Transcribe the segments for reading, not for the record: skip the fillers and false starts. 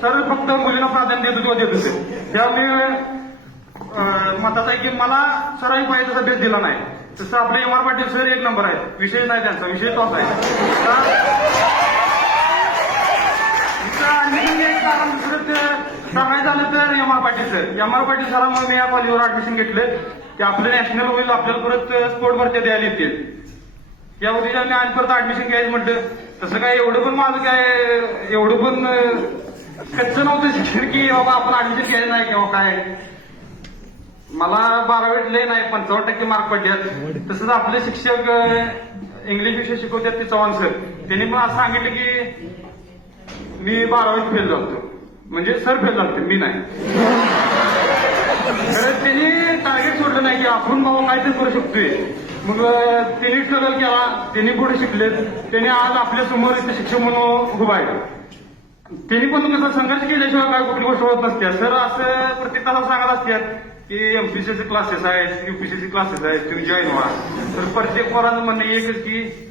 Sir फक्त मुलींना प्राधान्य देत होते त्यामुळे मतात आहे की मला सरांनी पाहिजे तसा बेस दिला नाही. तसं आपले एम आर पाटील सर एक नंबर आहे, विषय नाही त्यांचा, विषय टॉप आहे. सांगायचं झालं तर एम आर पाटील सरांमुळे मी या कॉलेजवर ऍडमिशन घेतलं की आपलं नॅशनल होईल, आपल्याला परत स्पोर्ट भरती द्यायला येतील. या उद्देशाने आणि परत ऍडमिशन घ्यायचं म्हटलं. तसं काय एवढं पण माझं काय एवढं पण कच्चं नव्हतं शिक्षण की बाबा आपण ऍडमिशन घ्यायचं नाही किंवा काय. मला 12वीत लय नाही 55% मार्क पडल्यात. तसंच आपले शिक्षक इंग्लिश विषय शिकवतात ते चव्हाण सर, त्यांनी पण असं सांगितलं की मी 12वीत फेल झालो, म्हणजे सर फेल झाले मी नाही. तर त्यांनी टार्गेट सोडलं नाही की आपण बाबा काहीतरी करू शकतोय. मग त्यांनी स्ट्रगल केला, त्यांनी पुढे शिकलेत, त्यांनी आज आपल्या समोर इथे शिक्षक म्हणून उभा आहे. त्यांनी पण कसं संघर्ष केल्याशिवाय काय कुठली गोष्ट होत नसते. सर असं प्रत्येक तासाला सांगत असतात की एमपीसीचे क्लासेस आहेत, युपीसीचे क्लासेस आहेत, तुम्ही जॉईन व्हा. तर प्रत्येक पोराचं म्हणणं एकच की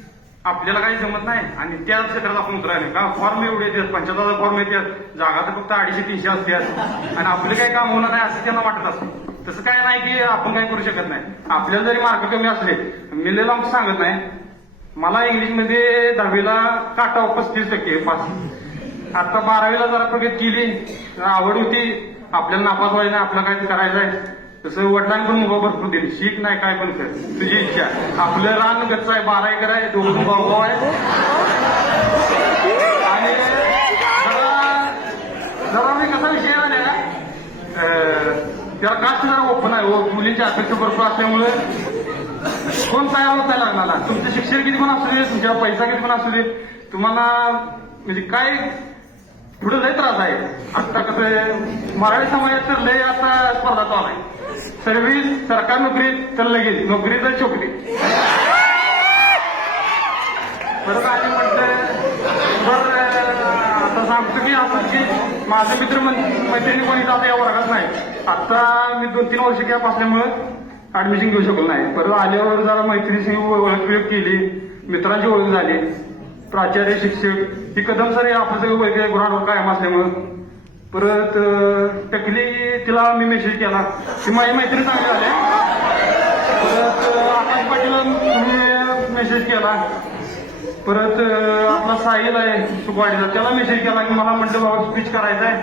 आपल्याला काही जमत नाही आणि त्या क्षेत्रात आपण उतरायला का फॉर्म एवढे येतात, 75,000 फॉर्म येतात, जागा तर फक्त 250-300 असतात आणि आपलं काही काम होणार नाही असं त्यांना वाटत असतं. तसं काय नाही की आपण काही करू शकत नाही. आपल्याला जरी मार्क कमी असले, मी लय लांब सांगत नाही, मला इंग्लिशमध्ये 10वीला काटा 35% पास. आता 12वीला जरा प्रगती केली, आवड होती, आपल्याला नापास व्हायचं नाही, आपल्याला काय करायचं आहे. तसं वडिलांनी पण मुभा भरपूर दिली, शिक नाही काय पण कर, तुझी इच्छा. आपलं रान गच्च आहे, 12 एकर आहे, 2 भाऊ आहे. आणि जरा मी कसा विषय झाला ना, त्याला कास्ट जरा ओपन आहे, मुलींची अपेक्षा भरपूर असल्यामुळे कोण तयार होत नाही लागणार. तुमचं शिक्षण किती पण असू दे, तुमच्या पैसा किती पण असू दे, तुम्हाला म्हणजे काय पुढे लय त्रास आहे. आता कसं मराठी समाजात तर लय आता स्पर्धा चालू आहे. सर्व्हिस, सरकार नोकरी तर लगेच, नोकरी तर छोकरी. परत आणि म्हटलं तर आता सांगतो की आपण की माझे मित्र मैत्रिणी कोणी आता या वर्गात नाही. आता मी 2-3 वर्ष गॅप असल्यामुळे ऍडमिशन घेऊ शकलो नाही. परत आल्यावर जरा मैत्रिणीशी ओळख केली, मित्रांची ओळख झाली, प्राचार्य शिक्षक ही कदम सर आपलं सगळं वेगळे गुणांवर कायम असल्यामुळं. परत टकली तिला मी मेसेज केला की माझी मैत्रीण चांगली झाली. परत आकाश पाटीलला मी मेसेज केला. परत आपला साहिल आहे सुकवाडीचा, त्याला मेसेज केला की मला म्हटलं बाबा स्पीच करायचं आहे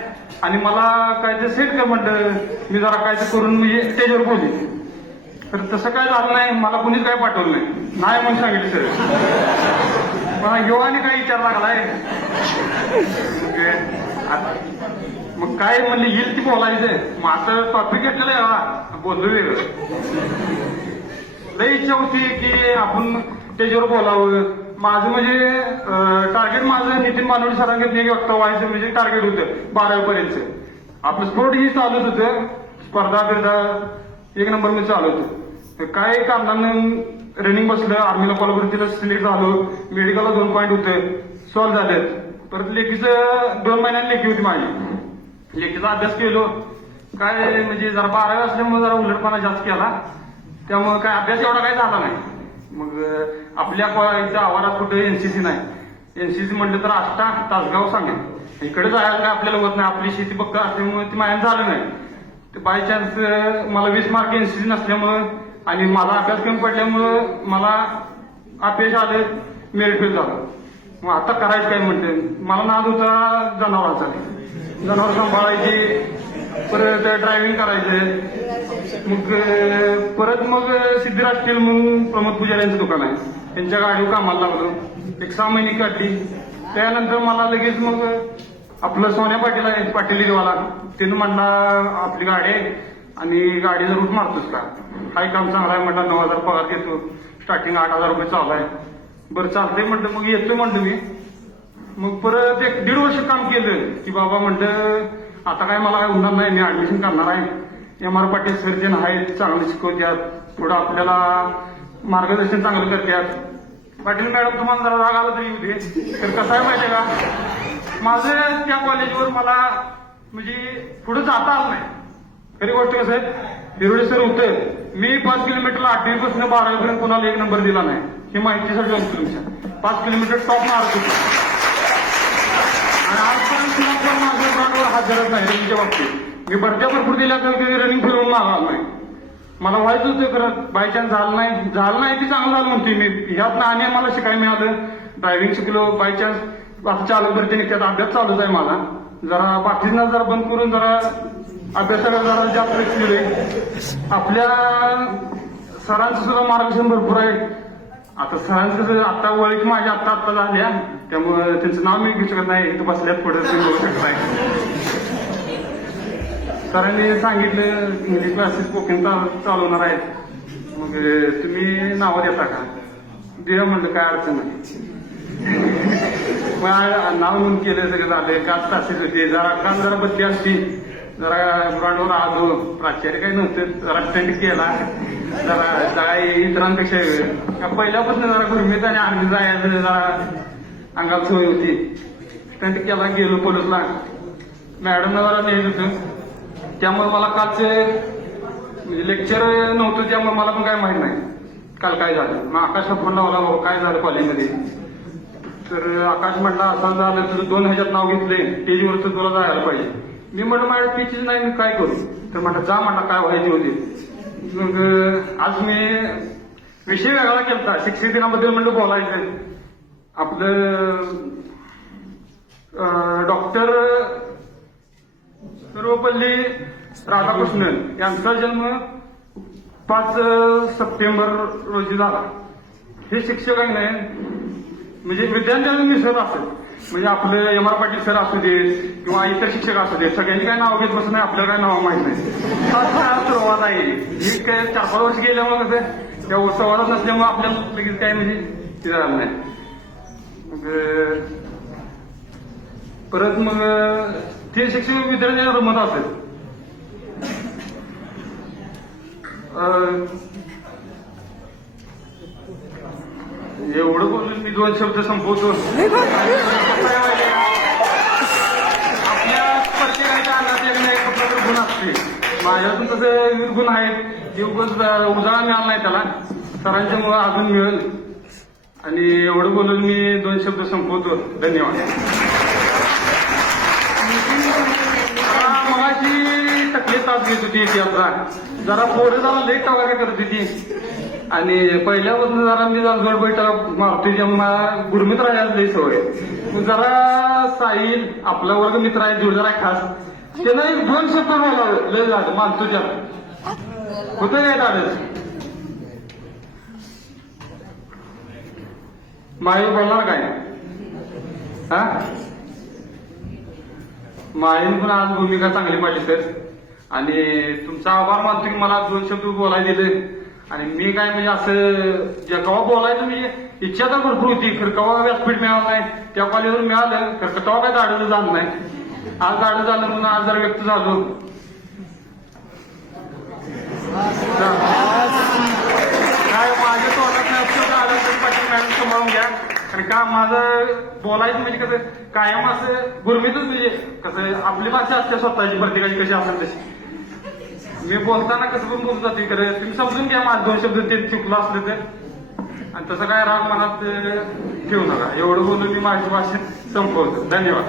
आणि मला काय ते सेट कर म्हटलं, मी जरा काय ते करून म्हणजे स्टेजवर बोलली. तर तसं काय झालं नाही, मला कोणीच काय पाठवलं नाही म्हणून सांगितलं सर. मला योगाने काही विचार लागलाय, मग काय म्हणले येईल ती बोलायचंय. मग आता टॉपिक घेतलेलं आहे, बोललो वेगळं. लई इच्छा होती की आपण स्टेजवर बोलावं. माझं म्हणजे टार्गेट माझं नितीन मानवडे सरांनी एक वक्ता व्हायचं म्हणजे टार्गेट होतं 12वी पर्यंत. आपलं स्पोर्ट ही चालूच होतं, स्पर्धा बिर्धा 1 नंबर मध्ये चालू होतं. काय कारणानं रनिंग बसलं, आर्मीला कोल्हापूरला सिलेक्ट झालो, मेडिकलला 2 पॉईंट होते, सॉल्व्ह झालेत. परत लेखीचं 2 महिन्यांनी लेखी होती माझी, लेखीचा अभ्यास केलो. काय म्हणजे जरा 12वी असल्यामुळे जरा उलटपणा जास्त केला, त्यामुळे काय अभ्यास एवढा काही झाला नाही. मग आपल्या इथं आवारात कुठे एनसीसी नाही. एनसीसी म्हटलं तर आष्टा, तासगाव सांगेल, इकडे जायला काय आपल्याला होत नाही. आपली शेती पक्का असल्यामुळे ती मायन झालं नाही. ते बाय चान्स मला 20 मार्क एनसीसी नसल्यामुळं आणि माझा अभ्यास कमी पडल्यामुळं मला अपयश आलं, मेरिट फेल झालं. मग आता करायचं काय म्हणते, मला नाद होता जनावरांचा, जनावर सांभाळायची, परत ड्रायव्हिंग करायचं. मग सिद्धिराज स्टील म्हणून प्रमोद पुजारी यांचं दुकान आहे, त्यांच्या गाडीवर कामाला लागलो. 6 महिने काढली. त्यानंतर मला लगेच मग आपलं सोन्या पाटील आहे, पाटील लिडवाला, त्यानं म्हणला आपली गाडी आहे आणि गाडीचा रूट मारतोस का, हाय काम चांगला आहे म्हणला, 9,000 पगार घेतो, स्टार्टिंग 8,000 रुपये चालू आहे. बरं चालतंय म्हणलं, मग येतोय म्हणलं मी. मग परत 1.5 वर्ष काम केलं की बाबा म्हणलं आता काय मला काय होणार नाही, मी ऍडमिशन करणार आहे. एम आर पाटील सर्जन आहेत, चांगले शिकवतात, पुढं आपल्याला मार्गदर्शन चांगलं करतात. पाटील मॅडम तुम्हाला जरा राग आला तरी येऊ दे. तर कसं आहे माहितीये का, माझं त्या कॉलेजवर मला म्हणजे पुढे जाता आलं नाही. खरी गोष्ट कसं आहे, हिरोडे सर होतं, मी 5 किलोमीटरला 8वी पासून 12वी पर्यंत कोणाला 1 नंबर दिला नाही. ही माहितीसाठी होती तुमच्या. 5 किलोमीटर टॉप मारत होतो आणि आजपर्यंत माझं हात धरत नाही रनिंगच्या बाबतीत. मी भरत्या भरपूर दिल्या तर कधी रनिंग फिरवून मागाल नाही. मला व्हायचं होतं खरं, बाय चान्स झालं नाही की चांगलं झालं म्हणते मी. ह्यात आणि मला शिकायला मिळालं, ड्रायव्हिंग शिकलो. बाय चान्स आता चालू भरती निघतात, अभ्यास चालूच आहे माझा. जरा बाकींना जरा बंद करून जरा अभ्यासाला जरा जास्त लक्ष दिले. आपल्या सरांचं सुद्धा मार्गदर्शन भरपूर आहे. आता सरांचं कसं आता ओळख माझ्या आत्ता झाल्या, त्यामुळे त्यांचं नाव मी घेऊ शकत नाही. इथं बसल्यात पुढे तुम्ही बघू शकताय. सरांनी सांगितलं इंग्लिश क्लासेस कोकिंग चालवणार आहेत, मग तुम्ही नावं देता का? दिलं म्हणलं काय अडचण नाही. मग नाव नोंद केलं, सगळं झालं. काच क्लासेस होते, जरा बदली असती, जरा ग्राउंडवर आलो. प्राचार्य काही नव्हते, जरा स्टंट केला, जरा इतरांपेक्षा पहिल्यापासून जरा गुरमीत आणि आम्ही जायचं जरा अंगाला सवय होती. स्टंट केला, गेलो पोलिसला. मॅडमनं जरा नेत होतं, त्यामुळे मला कालचे म्हणजे लेक्चर नव्हतं, त्यामुळे मला पण काय माहित नाही काल काय झालं. मग आकाशला फोन लावला, बाबा काय झालं कॉलेजमध्ये. तर आकाश म्हटला असं झालं, तुझं 2 ह्याच्यात नाव घेतले, स्टेजवरचं तुला जायला पाहिजे. मी म्हटलं माझ्या स्पीचच नाही, मी काय करू. तर म्हटलं जा, म्हटलं काय व्हायचे होते. मग आज मी विषय वेगळा केला, शिक्षक दिनाबद्दल म्हणलं बोलायचं. आपलं डॉक्टर सर्वपल्ली राधाकृष्णन यांचा जन्म 5 सप्टेंबर रोजी झाला. हे शिक्षक आहे नाही म्हणजे विद्यार्थ्यांना मिसळत असत. म्हणजे आपलं एम आर पाटील सर असू दे किंवा इतर शिक्षक असू दे, सगळ्यांनी काय नाव घेत बसत नाही, आपल्याला काय नाव माहित नाही. सुरुवात आहे ही काय 4-5 वर्ष गेल्यामुळे कसं त्या संवादात नसल्यामुळे आपल्याला लगेच काय म्हणजे ते झालं नाही. मग परत मग ते शिक्षक विद्यार्थ्यांना रमत असेल. एवढं बोलून मी 2 शब्द संपवतो. आपल्या प्रत्येकाच्या अंगात एक ना एक प्रकार गुण असते. माझ्यातून तसं विविध गुण आहेत, ते उजाळा मिळाला नाही त्याला, सरांच्या मुळे अजून मिळेल. आणि एवढं बोलून मी 2 शब्द संपवतो. धन्यवाद. मगाशी तकलीफ तास घेत होती इतिहासला, जरा पोरं जरा लेट वगैरे करत होती. आणि पहिल्यापासून जरा मी जरा जोड बैठक मारतोय, जेव्हा गुरमित राहायला लई सवय. जरा साहिल आपला वर्ग मित्र आहे, जोडदार आहे खास, त्यानं 1-2 शब्द बोलावं लय झालं. मानतो ज्या होतं काय काढच माई बोलणार काय हा. माईन पण आज भूमिका चांगली पाहिजे सर, आणि तुमचा आभार मानतो की मला 2 शब्द बोलायला दिले. आणि मी काय म्हणजे असं कवा बोलायचं म्हणजे इच्छा तर भरपूर होती, खरं कवा व्यासपीठ मिळालं नाही. त्या कॉलेजवर मिळालं खरं कवा काय दाडलं झालं नाही. आज दाडलं झालं म्हणून आज जरा व्यक्त झालो. काय माझ्या तोंडात नाही आलं तरी पाटील मॅडम सांभाळून घ्या. कारण का माझं बोलायचं म्हणजे कसं कायम असं गुरमीतच, म्हणजे कसं आपली भाषा असते स्वतःची, प्रत्येकाची कशी असेल तशी. मी बोलताना कसं पण बोलत जाते, खरं तुम्ही समजून घ्या माझं 2 शब्द ते चुकलं असलं तर. आणि तसं काय राग मनात ठेवू नका. एवढं बोलून मी माझी भाषा संपवतो. धन्यवाद.